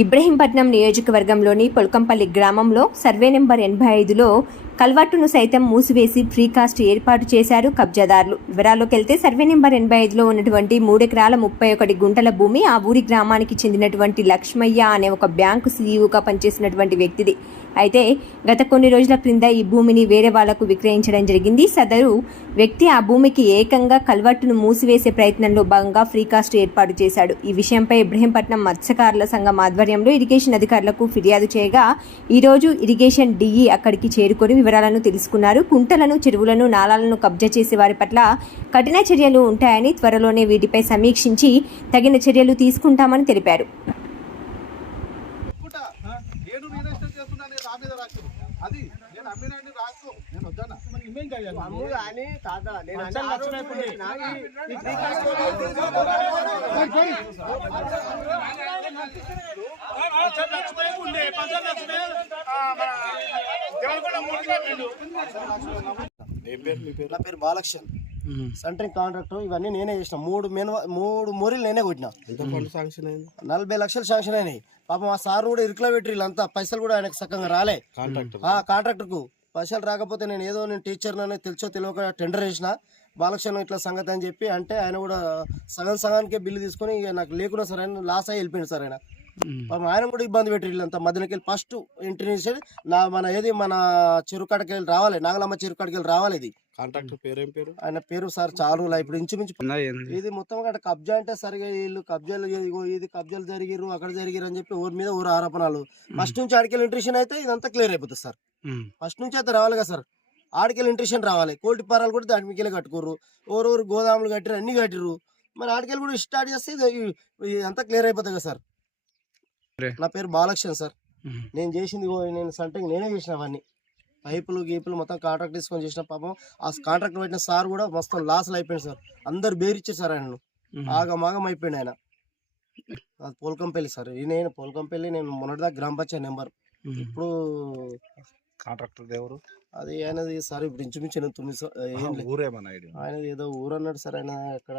ఇబ్రహీంపట్నం నియోజకవర్గంలోని పొలకంపల్లి గ్రామంలో survey number ఎనభై ఐదులో కల్వర్టును సైతం మూసివేసి ప్రీకాస్ట్ ఏర్పాటు చేశారు కబ్జాదారులు. వివరాల్లోకి వెళ్తే సర్వే నెంబర్ ఎనభై ఐదులో ఉన్నటువంటి మూడెకరాల ముప్పై ఒకటి గుంటల భూమి ఆ ఊరి గ్రామానికి చెందినటువంటి లక్ష్మయ్య అనే ఒక బ్యాంకు సీఈఓగా పనిచేసినటువంటి వ్యక్తిది. అయితే గత కొన్ని రోజుల క్రింద ఈ భూమిని వేరే వాళ్ళకు విక్రయించడం జరిగింది. సదరు వ్యక్తి ఆ భూమికి ఏకంగా కల్వర్టును మూసివేసే ప్రయత్నంలో భాగంగా ఫ్రీకాస్ట్ ఏర్పాటు చేశాడు. ఈ విషయంపై ఇబ్రహీంపట్నం మత్స్యకారుల సంఘం ఆధ్వర్యంలో ఇరిగేషన్ అధికారులకు ఫిర్యాదు చేయగా ఈరోజు ఇరిగేషన్ డిఈ అక్కడికి చేరుకొని వివరాలను తెలుసుకున్నారు. కుంటలను చెరువులను నాలాలను కబ్జా చేసే వారి పట్ల కఠిన చర్యలు ఉంటాయని త్వరలోనే వీటిపై సమీక్షించి తగిన చర్యలు తీసుకుంటామని తెలిపారు. నేను రియల్ ఎస్టేట్ చేస్తున్నా నేను నా మీద రాకు అది నేను అమ్మినండి రాకు నేను వద్దానా అమ్ము కానీ తాత నేను నా పేరు బాలక్షన్ సెంటరింగ్ కాంట్రాక్టర్ ఇవన్నీ నేనే చేసిన. మూడు మెన్ మూడు మోరీలు నేనే కొట్టిన. ఎంత ఫండ్ శాంక్షన్ అయింది? నలభై లక్షలు శాంక్షన్ అయినాయి. పాపం ఆ సార్ కూడా ఇరుకులో పెట్టి వీళ్ళంతా. పైసలు కూడా ఆయనకు సక్కంగా రాలే. కాంట్రాక్టర్ ఆ కాంట్రాక్టర్కు పైసలు రాకపోతే నేను ఏదో నేను టీచర్ అని తెలుసో తెలియక టెండర్ వేసిన బాలకృష్ణ ఇట్లా సంగతి అని చెప్పి అంటే ఆయన కూడా సగం సగానికే బిల్లు తీసుకొని ఇక నాకు లేకున్నా సార్ ఆయన లాస్ అయ్యి వెళ్ళిపోయింది సార్ ఆయన. పాపం ఆయన కూడా ఇబ్బంది పెట్టి వీళ్ళంతా మధ్యలోకి వెళ్ళి ఫస్ట్ ఎంట్రీ చేసేది నా మన ఏది మన చెరుకాడికి వెళ్ళి రావాలి. నాగలమ్మ చెరుకాడికి వెళ్ళి రావాలి ఇది. కాంట్రాక్టర్ పేరు ఏం పేరు? ఆయన పేరు సార్ చాలు ఇప్పుడు ఇంచుమించు ఇది మొత్తం అక్కడ కబ్జా అంటే సరిగా వీళ్ళు కబ్జాలు ఇది కబ్జాలు జరిగిరు అక్కడ జరిగిరు అని చెప్పి ఊరి మీద ఊరు ఆరోపణలు. ఫస్ట్ నుంచి ఆడికెళ్ళి ఇంట్రెషన్ అయితే ఇదంతా క్లియర్ అయిపోతుంది సార్. ఫస్ట్ నుంచి అయితే రావాలి కదా సార్. ఆడికెళ్ళి ఇంట్రెషన్ రావాలి. కోల్టి పారాలు కూడా దాని మీకెళ్ళి కట్టుకోరు ఊరు ఊరు గోదాములు కట్టిరు అన్ని కట్టిరు మరి ఆడికెళ్ళి కూడా స్టార్ట్ చేస్తే అంతా క్లియర్ అయిపోతుంది కదా సార్. నా పేరు బాలక్ష్మణ్ సార్. నేను చేసింది నేను సంటంగ్ నేనే చేసిన అవన్నీ. పైపులు గీపులు మొత్తం కాంట్రాక్ట్ తీసుకొని చేసిన పాపం. ఆ కాంట్రాక్ట్ పెట్టిన సార్ కూడా మొత్తం లాస్లు అయిపోయింది సార్. అందరు బేరిచ్చారు సార్ ఆయనను. ఆగమాగం అయిపోయింది ఆయన. అది పోల్కంపల్లి సార్. ఈ నేను పోల్కంపల్లి నేను మొన్నటిదాకా గ్రామ పంచాయతీ నెంబర్ ఇప్పుడు కాంట్రాక్టర్ ఎవరు? అది ఆయనది సార్ ఇప్పుడు ఇంచుమించు తొమ్మిది ఆయనది ఏదో ఊరు అన్నాడు సార్ ఆయన ఎక్కడ